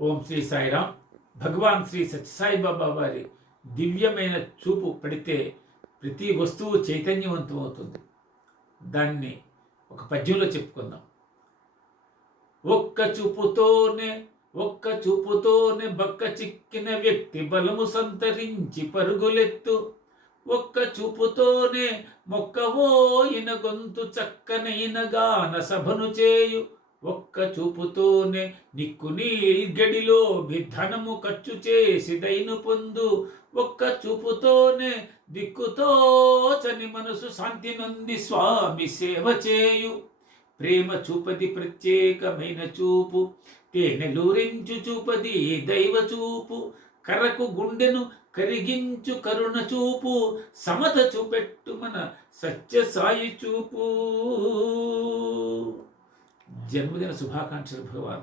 ఓం శ్రీ సాయిరామ్. భగవాన్ శ్రీ సత్యసాయిబాబా వారి దివ్యమైన చూపు పడితే ప్రతి వస్తువు చైతన్యవంతం అవుతుంది. దాన్ని ఒక పద్యంలో చెప్పుకుందాం. ఒక్క చూపుతోనే బక్క చిక్కిన వ్యక్తి బలము సంతరించి పరుగులెత్తు. ఒక్క చూపుతోనే మొక్కవోయిన గొంతు చక్కనైన గాన సభను చేయు. ఒక్క చూపుతోనే నిక్కు నీల్గడిలో ధనము ఖర్చు చేసి దైను పొందు. ఒక్క చూపుతోనే దిక్కుతోచని మనసు శాంతి నొంది స్వామి సేవ చేయు. ప్రేమ చూపది ప్రత్యేకమైన చూపు, తేనెలూరించు చూపది దైవ చూపు. కరకు గుండెను కరిగించు కరుణ చూపు, సమత చూపెట్టు మన సత్య సాయి చూపు. జన్మదిన శుభాకాంక్షలు భగవాన్.